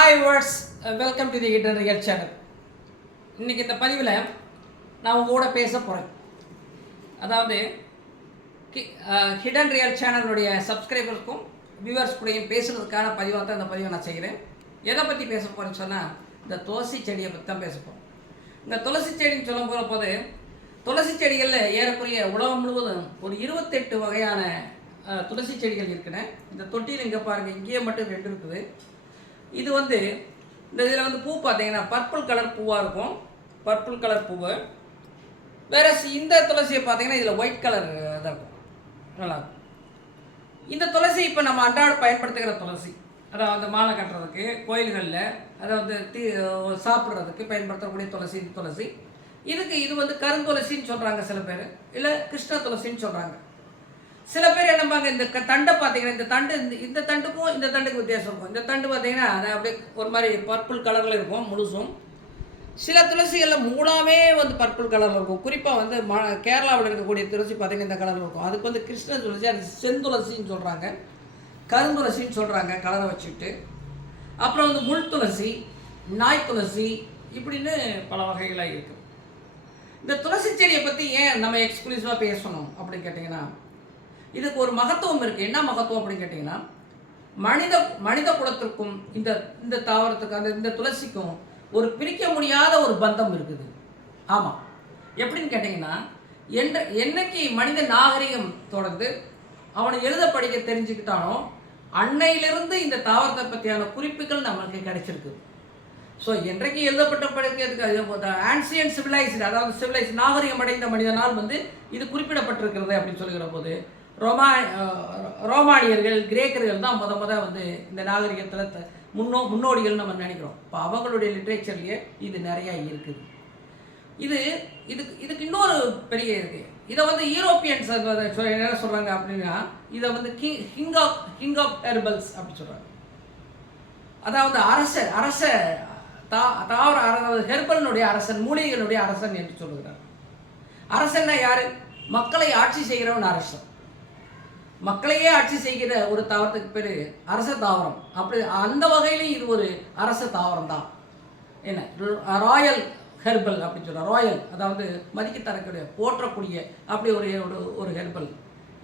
Hi words welcome to the hidden real channel இன்னைக்கு இந்த பதிவில் நான் உங்க கூட பேச போகிறேன் அதாவது ஹிடன் ரியல் சேனலுடைய சப்ஸ்கிரைபர்ஸ்க்கும் வியூவர்ஸ் கூடயும் பேசுகிறதுக்கான பதிவாக தான் இந்த பதிவை நான் செய்கிறேன். எதை பற்றி பேச போகிறேன்னு சொன்னால் இந்த துளசி செடியை பற்றி தான் பேச போகிறோம் இந்த துளசி செடின்னு சொல்ல போகிற போது துளசி செடிகளில் ஏறக்குறைய உலகம் முழுவதும் ஒரு இருபத்தெட்டு வகையான துளசி செடிகள் இருக்குன்னு இந்த தொட்டியில் இங்கே பாருங்கள் இங்கேயே மட்டும் ரெண்டு இருக்குது. இது வந்து இந்த இதில் வந்து பூ பார்த்தீங்கன்னா பர்பிள் கலர் பூவாக இருக்கும். பர்பிள் கலர் பூவு. வேறு இந்த துளசியை பார்த்தீங்கன்னா இதில் ஒயிட் கலர் இதாக இருக்கும். நல்லாயிருக்கும் இந்த துளசி இப்போ நம்ம அன்றாட பயன்படுத்துகிற துளசி. அதாவது மாலை கட்டுறதுக்கு கோயில்களில் அதாவது தீ சாப்பிட்றதுக்கு பயன்படுத்தக்கூடிய துளசி இந்த துளசி. இதுக்கு இது வந்து கருந்துளசின்னு சொல்கிறாங்க சில பேர். இல்லை கிருஷ்ண துளசின்னு சொல்கிறாங்க சில பேர் என்னம்பாங்க இந்த தண்டை பார்த்தீங்கன்னா இந்த தண்டு இந்த இந்த தண்டுக்கும் இந்த தண்டுக்கு வித்தியாசம் இருக்கும். இந்த தண்டு பார்த்தீங்கன்னா அது அப்படியே ஒரு மாதிரி பர்பிள் கலரில் இருக்கும் முழுசும். சில துளசிகளில் மூலாமே வந்து பர்பிள் கலரில் இருக்கும். குறிப்பாக வந்து ம கேரளாவில் இருக்கக்கூடிய துளசி பார்த்தீங்கன்னா இந்த கலரில் இருக்கும். அதுக்கு வந்து கிருஷ்ண துளசி அது செந்துளசின்னு சொல்கிறாங்க கருந்துளசின்னு சொல்கிறாங்க கலரை வச்சுட்டு அப்புறம் வந்து முள் துளசி நாய் துளசி இப்படின்னு பல வகைகளாக இருக்குது இந்த துளசி செடியை பற்றி ஏன் நம்ம எக்ஸ்க்ளூசிவாக பேசணும் அப்படின்னு கேட்டிங்கன்னா இதுக்கு ஒரு மகத்துவம் இருக்குது என்ன மகத்துவம் அப்படின்னு கேட்டிங்கன்னா மனித மனித குலத்திற்கும் இந்த இந்த தாவரத்துக்கு அந்த இந்த துளசிக்கும் ஒரு பிரிக்க முடியாத ஒரு பந்தம் இருக்குது. ஆமாம் எப்படின்னு கேட்டிங்கன்னா என்ற என்னைக்கு மனித நாகரிகம் தொடர்ந்து அவனை எழுத படிக்க தெரிஞ்சுக்கிட்டானோ அன்னையிலிருந்து இந்த தாவரத்தை பற்றியான குறிப்புகள் நம்மளுக்கு கிடைச்சிருக்கு. ஸோ என்றைக்கு எழுதப்பட்ட படிக்கிறதுக்கு ஆன்சியன் சிவிலைஸ்டு அதாவது சிவிலைஸ் நாகரிகம் அடைந்த மனிதனால் வந்து இது குறிப்பிடப்பட்டிருக்கிறது அப்படின்னு சொல்லுகிற போது ரோமா ரோமானியர்கள் கிரேக்கர்கள் தான் முத முத வந்து இந்த நாகரிகத்தில் த- முன்னோ முன்னோடிகள் நம்ம நினைக்கிறோம். இப்போ அவங்களுடைய லிட்ரேச்சர்லேயே இது நிறையா இருக்குது. இது இதுக்கு இதுக்கு இன்னொரு பெரிய இருக்குது இதை வந்து யூரோப்பியன்ஸ் என்ன சொல்கிறாங்க அப்படின்னா இதை வந்து king king of king of herbals அப்படின்னு சொல்கிறாங்க அதாவது அரசர் அரச தா தாவர அதாவது ஹெர்பலினுடைய அரசன் மூலிகைகளுடைய அரசன் என்று சொல்லுகிறார். அரசன்னா யாரு? மக்களை ஆட்சி செய்கிறவன் அரசன். மக்களையே ஆட்சி செய்கிற ஒரு தாவரத்துக்கு பேர் அரச தாவரம். அப்படி அந்த வகையிலையும் இது ஒரு அரச தாவரம் தான் என்ன ராயல் ஹெர்பல் அப்படின்னு சொல்கிறோம் ராயல் அதாவது மதிக்க தரக்கூடிய போற்றக்கூடிய அப்படி ஒரு ஒரு- ஒரு ஹெர்பல்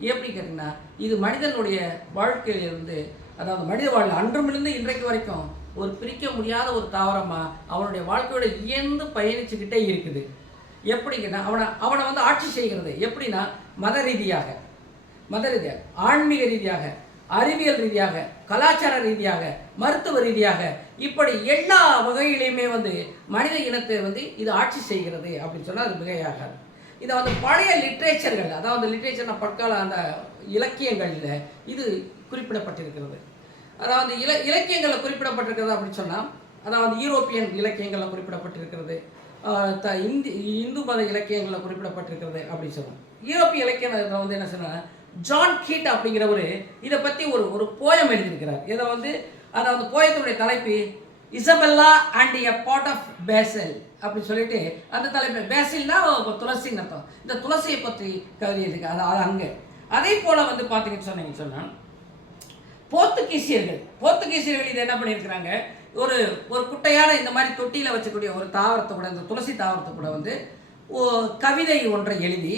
எப்படி கேட்டிங்கன்னா இது மனிதனுடைய வாழ்க்கையிலிருந்து அதாவது மனித வாழ்க்கை அன்றுமிலிருந்து இன்றைக்கு வரைக்கும் ஒரு பிரிக்க முடியாத ஒரு தாவரமாக அவனுடைய வாழ்க்கையோட இயந்து பயணிச்சுக்கிட்டே இருக்குது. எப்படிங்கன்னா அவனை அவனை வந்து ஆட்சி செய்கிறது. எப்படின்னா மத ரீதியாக. மத ரீதியாக ஆன்மீக ரீதியாக அறிவியல் ரீதியாக கலாச்சார ரீதியாக மருத்துவ ரீதியாக இப்படி எல்லா வகையிலையுமே வந்து மனித இனத்தை வந்து இது ஆட்சி செய்கிறது அப்படின்னு சொன்னால் அது மிகையாகாது. இதை வந்து பழைய லிட்ரேச்சர்கள் அதாவது லிட்ரேச்சர்னா பற்கால அந்த இலக்கியங்களில் இது குறிப்பிடப்பட்டிருக்கிறது. அதாவது இல இலக்கியங்களில் குறிப்பிடப்பட்டிருக்கிறது அப்படின்னு சொன்னால் அதாவது யூரோப்பியன் இலக்கியங்களில் குறிப்பிடப்பட்டிருக்கிறது த இந்தி இந்து மத இலக்கியங்களில் குறிப்பிடப்பட்டிருக்கிறது அப்படின்னு சொல்லுவோம் யூரோப்பிய இலக்கியத்தில் வந்து என்ன சொன்னால் ஜான் கீட் அப்படிங்கிறவர் இதை பற்றி ஒரு ஒரு போயம் எழுதியிருக்கிறார். இதை வந்து அதாவது போயத்தினுடைய தலைப்பு Isabella and a pot of basil அப்படின்னு சொல்லிட்டு அந்த தலைப்பு பேசில்னா துளசின்னு அர்த்தம். இந்த துளசியை பற்றி கவிதை இருக்கு அது அது அங்கே. அதே போல் வந்து பார்த்தீங்கன்னு சொன்னீங்கன்னு சொன்னால் போர்த்துகீசியர்கள் போர்த்துகீசியர்கள் இது என்ன பண்ணியிருக்கிறாங்க? ஒரு ஒரு குட்டையான இந்த மாதிரி தொட்டியில் வச்சக்கூடிய ஒரு தாவரத்தை கூட இந்த துளசி தாவரத்தை கூட வந்து ஓ- கவிதை ஒன்றை எழுதி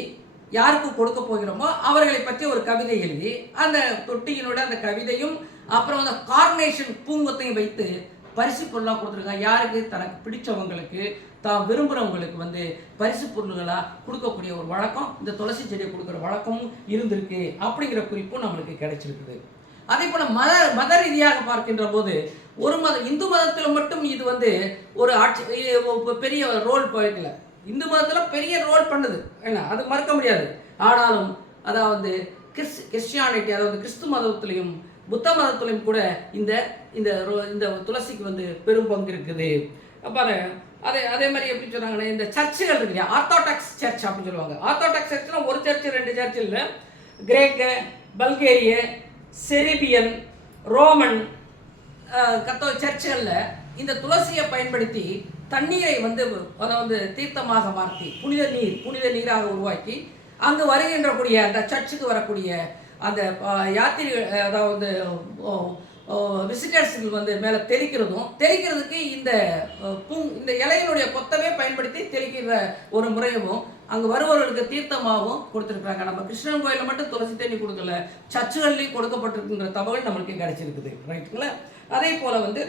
யாருக்கு கொடுக்க போகிறோமோ அவர்களை பற்றி ஒரு கவிதை எழுதி அந்த தொட்டியினோட அந்த கவிதையும் அப்புறம் அந்த கார்னேஷன் பூங்கொத்தையும் வைத்து பரிசு பொருளாக கொடுத்துருக்காங்க யாருக்கு? தனக்கு பிடிச்சவங்களுக்கு தான் விரும்புகிறவங்களுக்கு வந்து பரிசு பொருள்களாக கொடுக்கக்கூடிய ஒரு வழக்கம் இந்த துளசி செடியை கொடுக்குற வழக்கமும் இருந்திருக்கு அப்படிங்கிற குறிப்பும் நம்மளுக்கு கிடைச்சிருக்குது. அதே போல் மத மத ரீதியாக பார்க்கின்ற போது ஒரு மத இந்து மதத்தில் மட்டும் இது வந்து ஒரு ஆட்சி பெரிய ரோல் போய்க்கல இந்து மதத்தில் பெரிய ரோல் பண்ணுது. என்ன? அது மறுக்க முடியாது. ஆனாலும் அதாவது கிறிஸ் கிறிஸ்டியானிட்டி அதாவது கிறிஸ்து மதத்துலேயும் புத்த மதத்துலேயும் கூட இந்த இந்த ரோ- இந்த துளசிக்கு வந்து பெரும் பங்கு இருக்குது. பாரு அதே அதே மாதிரி எப்படி சொன்னாங்கன்னா இந்த சர்ச்சுகள் இருக்கு இல்லையா? ஆர்த்தோடாக்ஸ் சர்ச் அப்படின்னு சொல்லுவாங்க. ஆர்த்தோடாக்ஸ் சர்ச்னா ஒரு சர்ச் ரெண்டு சர்ச் இல்லை. கிரேக்க பல்கேரிய செரிபியன் ரோமன் கத்தோ சர்ச்சுகளில் இந்த துளசியை பயன்படுத்தி தண்ணீரை வந்து அதை வந்து தீர்த்தமாக மாற்றி புனித நீர் புனித நீராக உருவாக்கி அங்கு வருகின்ற கூடிய அந்த சர்ச்சுக்கு வரக்கூடிய அந்த யாத்திரிகள் அதாவது விசிட்டர்ஸுக்கு வந்து மேலே தெளிக்கிறதும் தெளிக்கிறதுக்கு இந்த பூ இந்த இலையினுடைய கொத்தவே பயன்படுத்தி தெளிக்கிற ஒரு முறையும் அங்கே வருபவர்களுக்கு தீர்த்தமாகவும் கொடுத்துருக்காங்க நம்ம கிருஷ்ணன் கோயிலில் மட்டும் துளசி தண்ணி கொடுக்கல. சர்ச்சுகள்லேயும் கொடுக்கப்பட்டிருக்கின்ற தகவல் நம்மளுக்கு கிடைச்சிருக்குது. ரைட்டுங்களா அதே போல் வந்து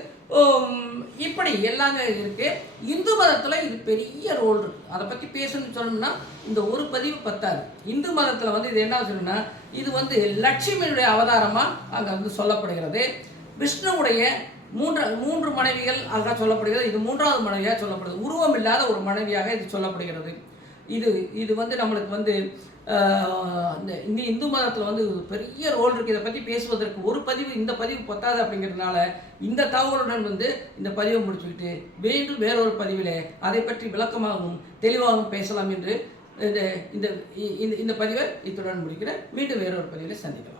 இப்படி எல்லாமே இருக்குது இந்து மதத்தில் இது பெரிய ரோல் இருக்குது அதை பற்றி பேசணும்னு சொல்லணும்னா இந்த ஒரு பதிவு பத்தாது. இந்து மதத்தில் வந்து இது என்ன சொல்லணும்னா இது வந்து லட்சுமியுடைய அவதாரமாக அங்கே வந்து சொல்லப்படுகிறது. விஷ்ணுவுடைய மூன்று மூன்று மனைவிகள் அங்கே சொல்லப்படுகிறது. இது மூன்றாவது மனைவியாக சொல்லப்படுது. உருவம் இல்லாத ஒரு மனைவியாக இது சொல்லப்படுகிறது. இது இது வந்து நம்மளுக்கு வந்து இந்த இந்த இந்து மதத்தில் வந்து பெரிய ரோல் இருக்குது இதை பற்றி பேசுவதற்கு ஒரு பதிவு இந்த பதிவு பத்தாது அப்படிங்கிறதுனால இந்த தகவலுடன் வந்து இந்த பதிவை முடிச்சுக்கிட்டு மீண்டும் வேறொரு பதிவிலே அதை பற்றி விளக்கமாகவும் தெளிவாகவும் பேசலாம் என்று இந்த இந்த இந்த- இந்த பதிவை இத்துடன் முடிக்கிறேன். மீண்டும் வேறொரு பதிவில் சந்திக்கலாம்.